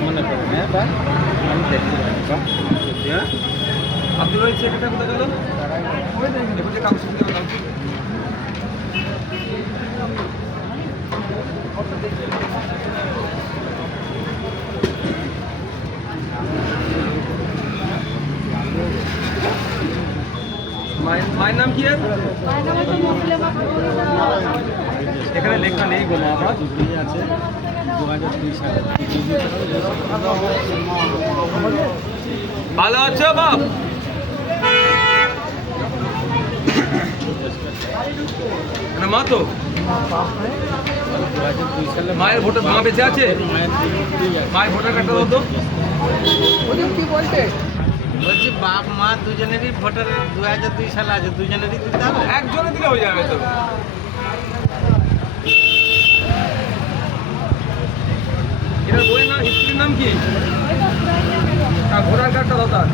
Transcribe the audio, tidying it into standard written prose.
মনে পড়ে হ্যাঁ বা আমি দেখতে পাচ্ছি হ্যাঁ আব্দুল রহিম সেক্রেটারি কোথায় গেল দেখুন যে কাগজ দিতে দাও মায়ের নাম কি আছে এখানে লেখা নেই গো মা আমার আছে 2002 সালে ভালো আছো বাপ মা তো মায়ের ভোটার মা বেঁচে আছে মায়ের ভোটার কার্ডটা দাও তো কি বলতে বলছি বাপ মা দুজনেরই ভোটার 2002 সালে আছে দুজনেরই দিতে হবে একজনের দিলে হয়ে যাবে তো এটা বইয়ের নাম স্ত্রীর নাম কি ভোটার কার্ডটা দাও তার